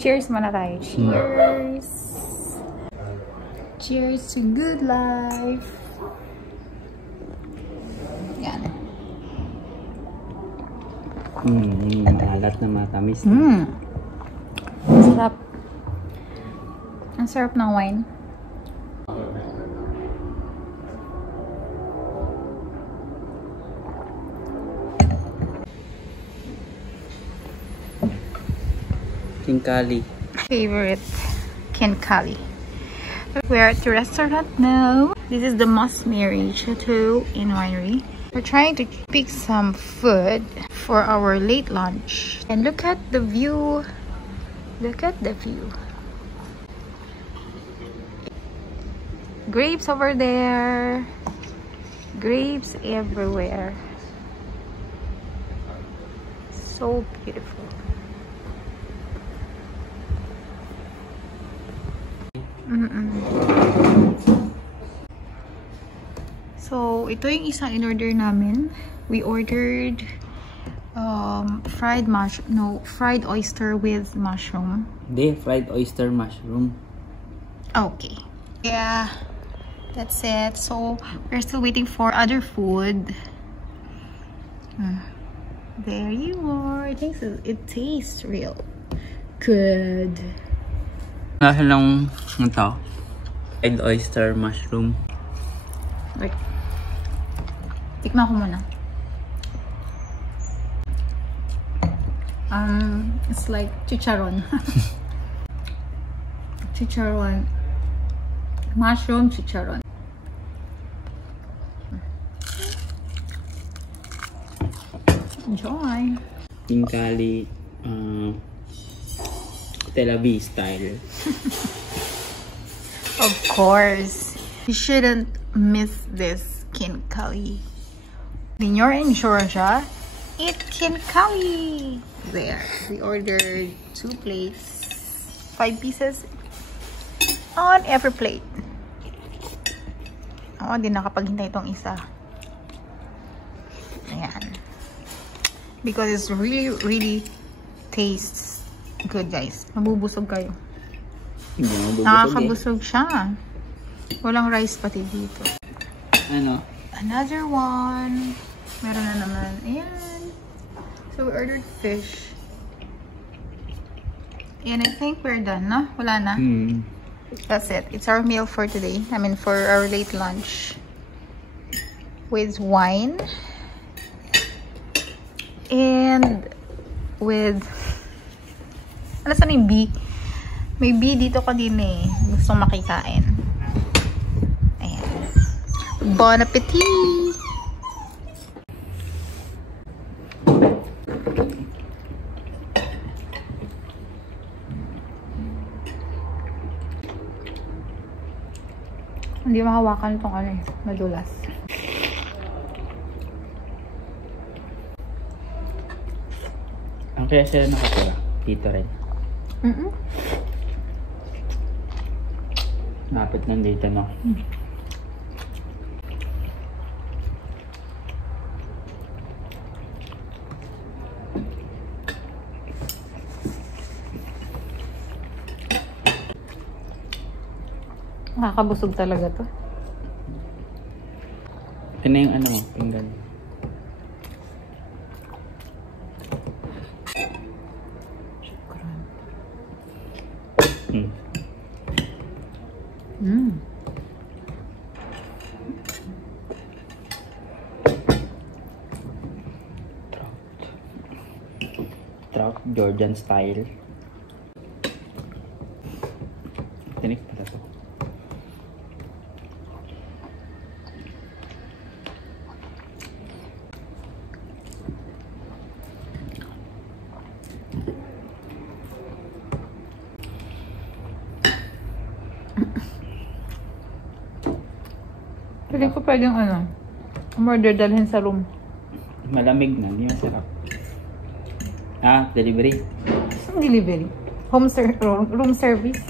Cheers muna tayo. Cheers! Cheers to good life! Yan. Alat na matamis. Sarap. Ang sarap ng wine. Kinkali. Favorite Kinkali. We're at the restaurant now. This is the Mosmeri Chateau in Winery. We're trying to pick some food for our late lunch. And look at the view. Look at the view. Grapes over there. Grapes everywhere. So beautiful. So, ito yung isang in-order namin. We ordered fried oyster with mushroom. Hindi, fried oyster mushroom. Okay. Yeah, that's it. So, we're still waiting for other food. There you are. I think it tastes real good. Nasa lang ito. Fried oyster mushroom. Wait. Tikman ko muna. It's like chicharon. Chicharon. Mushroom chicharon. Enjoy. Kinkali Tel Aviv style. Of course. You shouldn't miss this Kinkali. When you're in Georgia, eat Kinkali. There. We ordered 2 plates. 5 pieces on every plate. Oo, di nakapaghintay itong isa. Ayan. Because it's really tastes good, guys. Mabubusog kayo. Nakakabusog siya. Walang rice pati dito. Ano? Another one. Meron na naman. Ayan. So, we ordered fish. And I think we're done, no? Wala na? That's it. It's our meal for today. I mean, for our late lunch. With wine. And with... Ano saan yung B? May B dito kanina eh. Gusto makikain. Ayan. Bon appetit! Hindi mahawakan itong ano eh. Madulas. Ang kaya sila nakatira? Dito rin. Napit ng dito, no? Nakakabusog talaga to. Ito na yung ano mo, pinggan. Trout Jordan style. Tinik pa to. Pwede ko pwedeng ano, umorder dalhin sa room. Malamig na, hindi masarap. Ah, delivery? Saan delivery? Room service?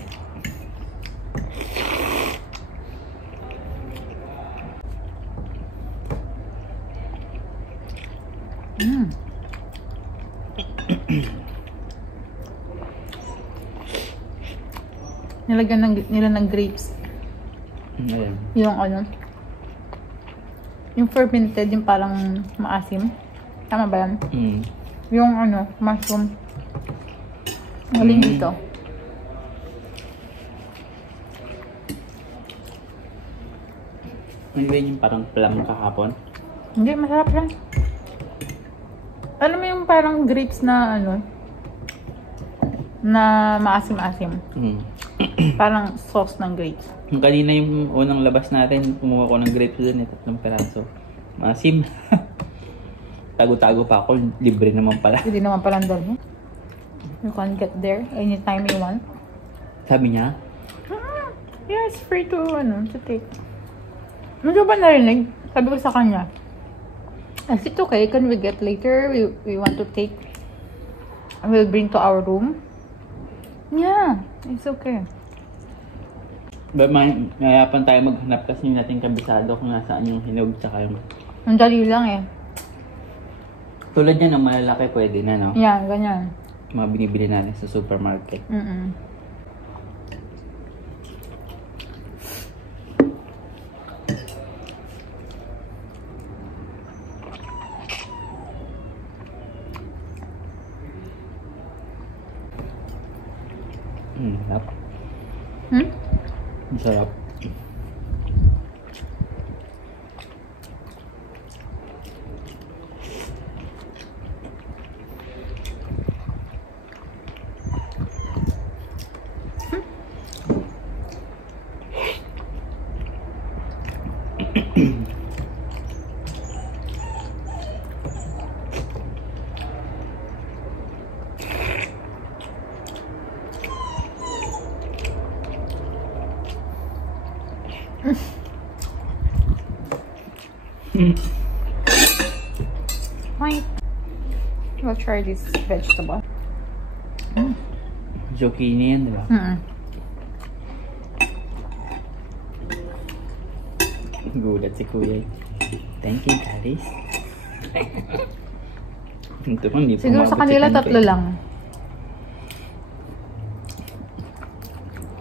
Nilagyan nila ng grapes. Ayan. Yung ano, yung fermented, yung parang maasim. Tama ba yan? Yung ano, mushroom. Galing dito. Ano yun yung parang plum kahapon? Hindi, masarap yan. Alam mo yung parang grapes na ano, na maasim-asim. Parang sauce ng grapes. Yung kanina yung unang labas natin, kumuha ko ng grapes doon, 3 peraso. Maasim. Tago-tago pa ako, libre naman pala. Hindi naman pala dalhin. You can get there anytime you want. Sabi niya? Yeah, it's free to, to take. Medyo ba narinig? Sabi ko sa kanya, is it okay? Can we get later? We want to take. We'll bring to our room. Yeah, it's okay. But mayayapan tayo maghanap kasi natin kabisado kung nasaan yung hinog tsaka yung... Ang dali lang eh. Tulad yan ng malalaki pwede na, no? Yan, ganyan. Mga binibili natin sa supermarket. Sarap. Masarap. Fine. We'll try this vegetable. Zucchini yan, di ba? Gulat si Kuya. Thank you, Daddies. Ito pa, hindi pa siguro sa kanila 3 lang.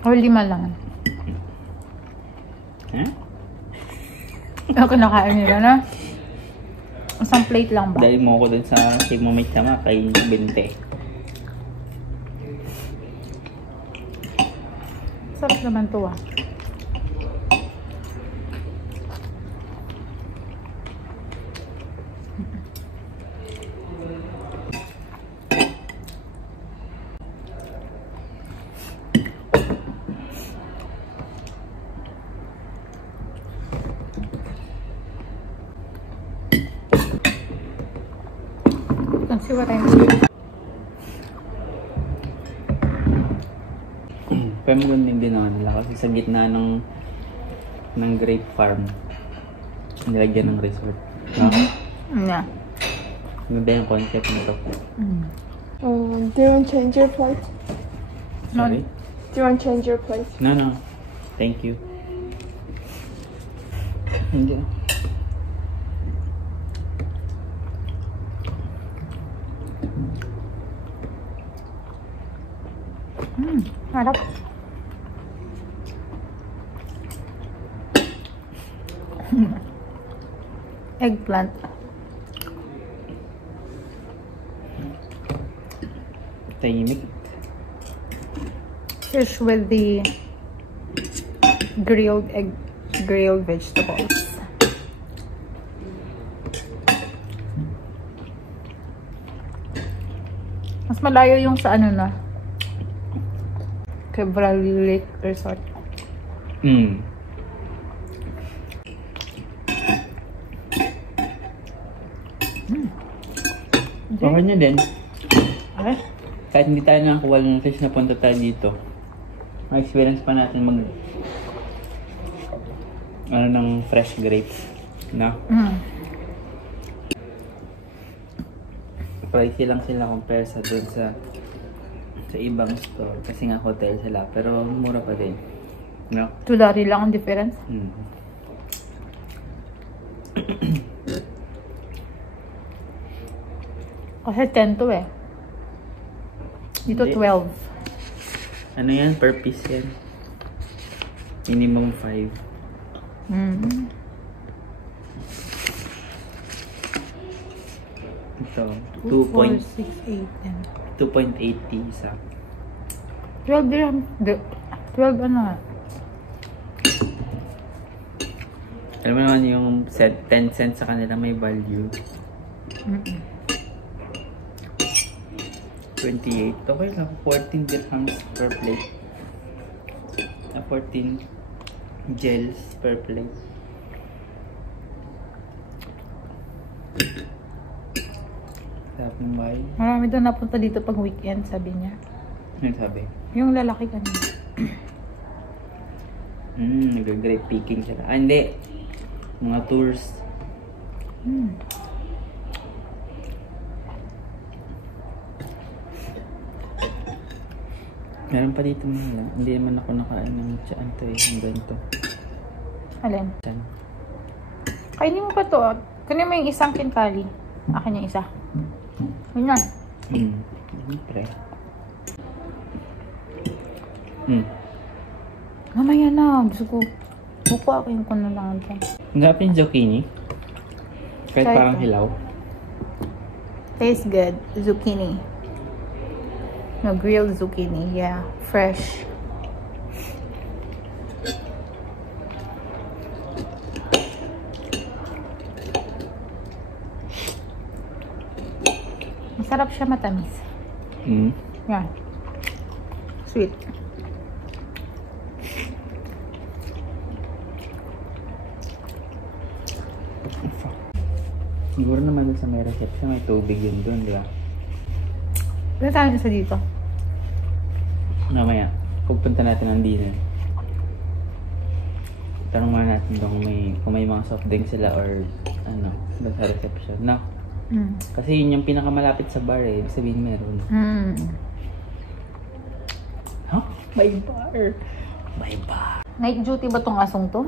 O 5 lang. Ha? Ano kinakain nila na? Isang plate lang ba? Dahil mo ko dun sa kay mo may tama kay 20. Sarap naman to ah. Let's see what I'm doing. Pero magandang ginawa nila kasi sa gitna ng grape farm nilagyan ng resort. Yeah. Maganda yung concept nito. Do you want to change your plate? Sorry? Do you want to change your plate? No. Thank you. Hindi. Harap. Eggplant. Tahimik. Fish with the grilled vegetables. Mas malayo yung sa ano na. Valley Lake Resort. Okay na din. Okay. Kahit hindi tayo nakakuha ng fish na punta tayo dito, ma-experience pa natin ng fresh grapes. No? Pricey lang sila compare sa doon sa ibang store kasi nga hotel sila pero mura pa din, no? $2 lang ang difference. Kasi 10 to eh. Dito Hindi. 12. Ano yan? Per piece yan. Minimum 5. Ito, 2.80 isa. 12 dirham. 12 ano nga? Alam mo naman yung 10 cents sa kanila may value. 28. Okay lang. 14 dirhams per plate. 14 gels per plate. Sarap ng bahay. Marami daw napunta dito pag weekend, sabi niya. Ano sabi? Yung lalaki kanina. Nag-great picking sila. Ah, hindi. Mga tours. Meron pa dito mga. Hindi naman ako nakain ng tiyaan to eh. Yung ganito. Alin? Tiyaan. Kainin mo pa to. Kunin mo yung isang kinkali. Akin yung isa. Ganyan. Siyempre. Mamaya na. Gusto ko. Buko ako yung kuno lang ito. Ang sarap yung zucchini. Kahit Try parang ko. hilaw. Tastes good. Zucchini. No, grilled zucchini. Yeah. Fresh. Masarap siya, matamis. Yeah. Sweet. Siguro naman sa may reception, may tubig yun doon, di ba? Wala tayo isa dito. Mamaya, pagpunta natin ng dinner. Tanong muna natin doon kung may mga soft drinks sila or ano, doon sa reception. No? Kasi yun yung pinakamalapit sa bar eh. Ibig sabihin meron. Huh? May bar! May bar! Night duty ba tong asong to?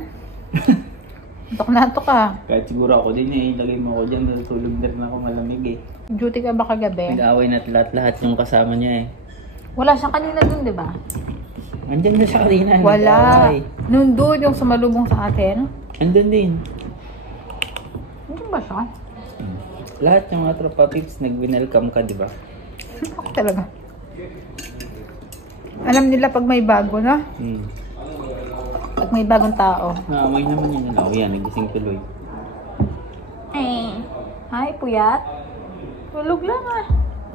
Tok na tok ah. Kahit siguro ako din eh. Lagay mo ako dyan. Natutulog na rin ako malamig eh. Duty ka ba kagabi? Nag-away na lahat-lahat yung kasama niya eh. Wala siya kanina dun, di ba? Andyan na siya kanina. Wala. Nag-away. Nung doon yung sumalubong sa atin. Andun din. Hindi ba siya? Lahat yung mga tropa pips nag-welcome ka, di ba? Ako talaga. Alam nila pag may bago na. Pag may bagong tao. Naamay naman yun. Oh, yan. Nagising tuloy. Hi, puyat. Tulog lang ah.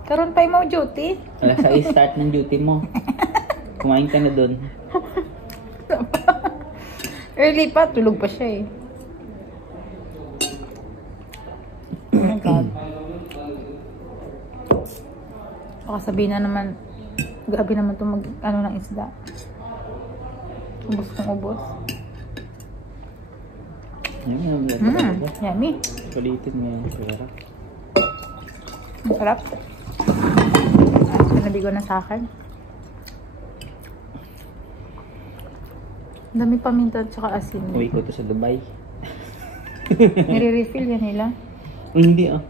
Karoon pa yung mo duty. Alas 6 start ng duty mo. Kumain ka na dun. Early pa, tulog pa siya eh. Oh my God. Baka sabihin na naman, gabi naman itong ano ng isda. Ubus kong ubos. Yummy. Palitin mo yung sarap. Ang sarap. Pinabigo na sa akin. Ang dami paminta at saka asin. Uwi ko to sa Dubai. Nire-refill yan nila. Hindi ah.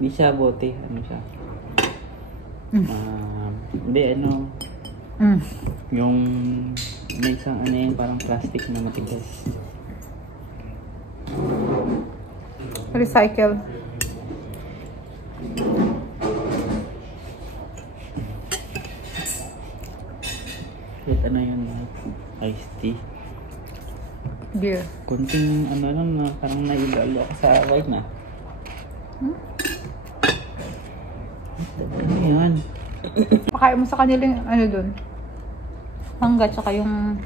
Hindi siya bote. Ano siya? Hindi ano. Yung may isang ano yan, parang plastic na matigas. Recycle. Kahit ano yun, iced tea. Beer. Kunting ano lang na parang nailalo ako sa white na. Ano yan? Pakain mo sa kanila yung ano dun. Mangga tsaka yung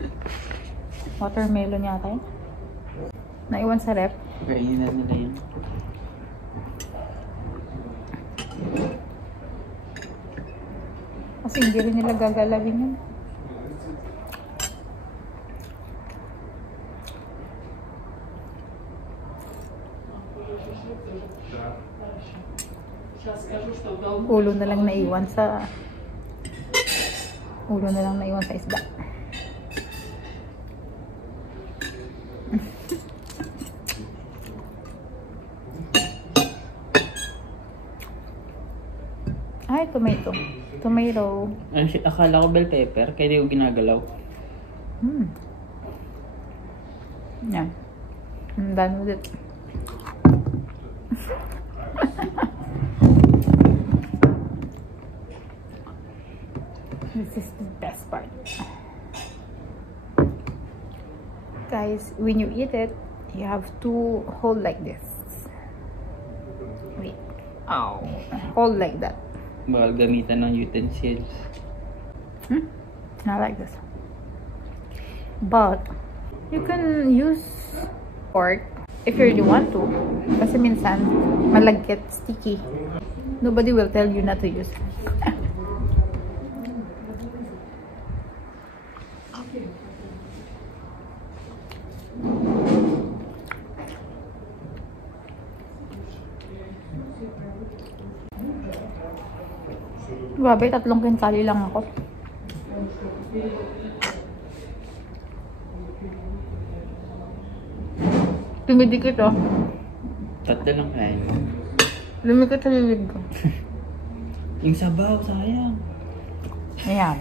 watermelon yata yun. Naiwan sa rep. Kainin na nila yun. Kasi hindi rin nila gagalawin yun. Ulo na lang naiwan sa isda. Ay, tomato. Tomato. Ano siya? Akala ko bell pepper. Kaya di ko ginagalaw. Yan. I'm done with it. This is the best part. Guys, when you eat it, you have to hold like this. Wait. Oh. Hold like that. Bawal gamitan ng utensils. Not like this. But you can use fork if you really want to. Kasi minsan, malagkit, sticky. Nobody will tell you not to use it. Grabe, 3 kinkali lang ako. Tumidikit oh. 3 lang kain. Lumikot sa lilig ko. Yung sabaw, sayang. Ayan.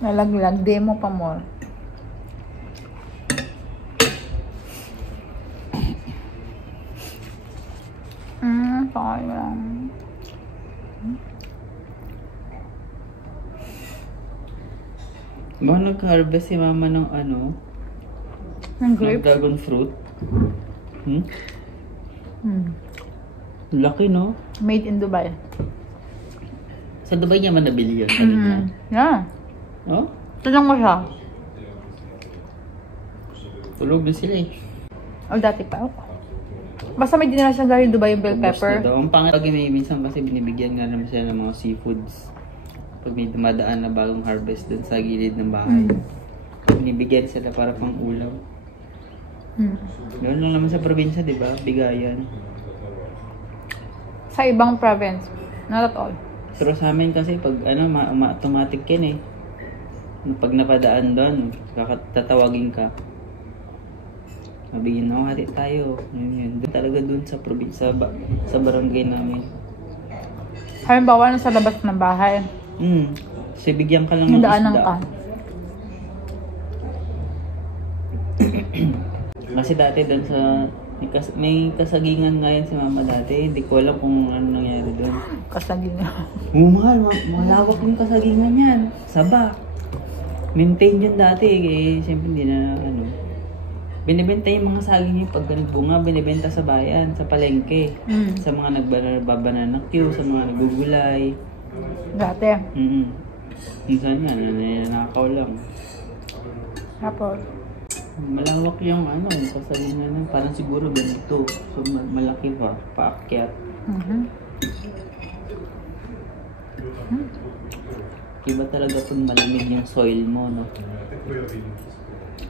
Nalaglag. Demo pa more. Sayang. Ba nag-harvest si mama ng ano? Ng Ng grapes? dragon fruit? Laki, no? Made in Dubai. Sa Dubai niya man nabili yun? Kanina? Yeah. Oh? Tulang mo siya. Tulog na sila eh. O dati pa. Basta may dinala siyang galing Dubai yung bell Ubus pepper. na daw. Ang pangit pag may minsan kasi binibigyan nga naman sila ng mga seafoods. Pag may dumadaan na bagong harvest dun sa gilid ng bahay. Binibigyan sila para pang ulam. Ganoon lang naman sa probinsya, di ba? Bigayan. Sa ibang province. Not at all. Pero sa amin kasi pag ano, automatic yan eh. Pag napadaan doon, tatawagin ka. Mabigyan na, hati tayo. Yun. Doon talaga doon sa probinsya, sa barangay namin. Halimbawa na sa labas ng bahay. Kasi bigyan ka lang ng Daanan isda. ka. Kasi dati doon sa may kasagingan nga yan si mama dati. Hindi ko alam kung ano nangyari doon. Kasagingan. Mahal, malawak yung kasagingan yan. Saba. Maintain yun dati. Eh, siyempre hindi na ano. Binibenta yung mga saging yung pag nagbunga, binibenta sa bayan, sa palengke. Sa mga nagbabanana queue, sa mga nagugulay. Dati. Minsan nga, nanakaw lang. Tapos. Malawak yung ano, kasalingan parang siguro ganito. So malaki pa, paakyat. Iba talaga pag malamig yung soil mo, no?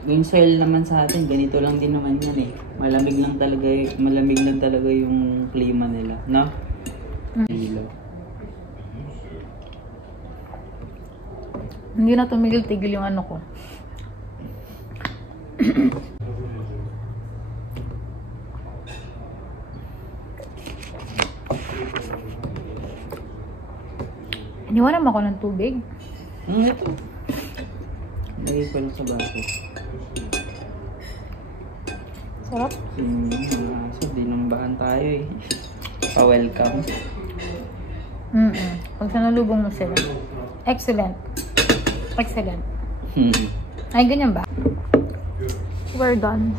Yung soil naman sa atin, ganito lang din naman yan eh. Malamig lang talaga yung klima nila, no? Hindi na tumigil-tigil yung ano ko. Iniwanan ako ng tubig. Ito. Lagay ko lang sa baso. Sarap. So, dinambahan tayo eh. Pa-welcome. Pag sanalubong mo sila. Excellent. Excellent. Ay, ganyan ba? We're done.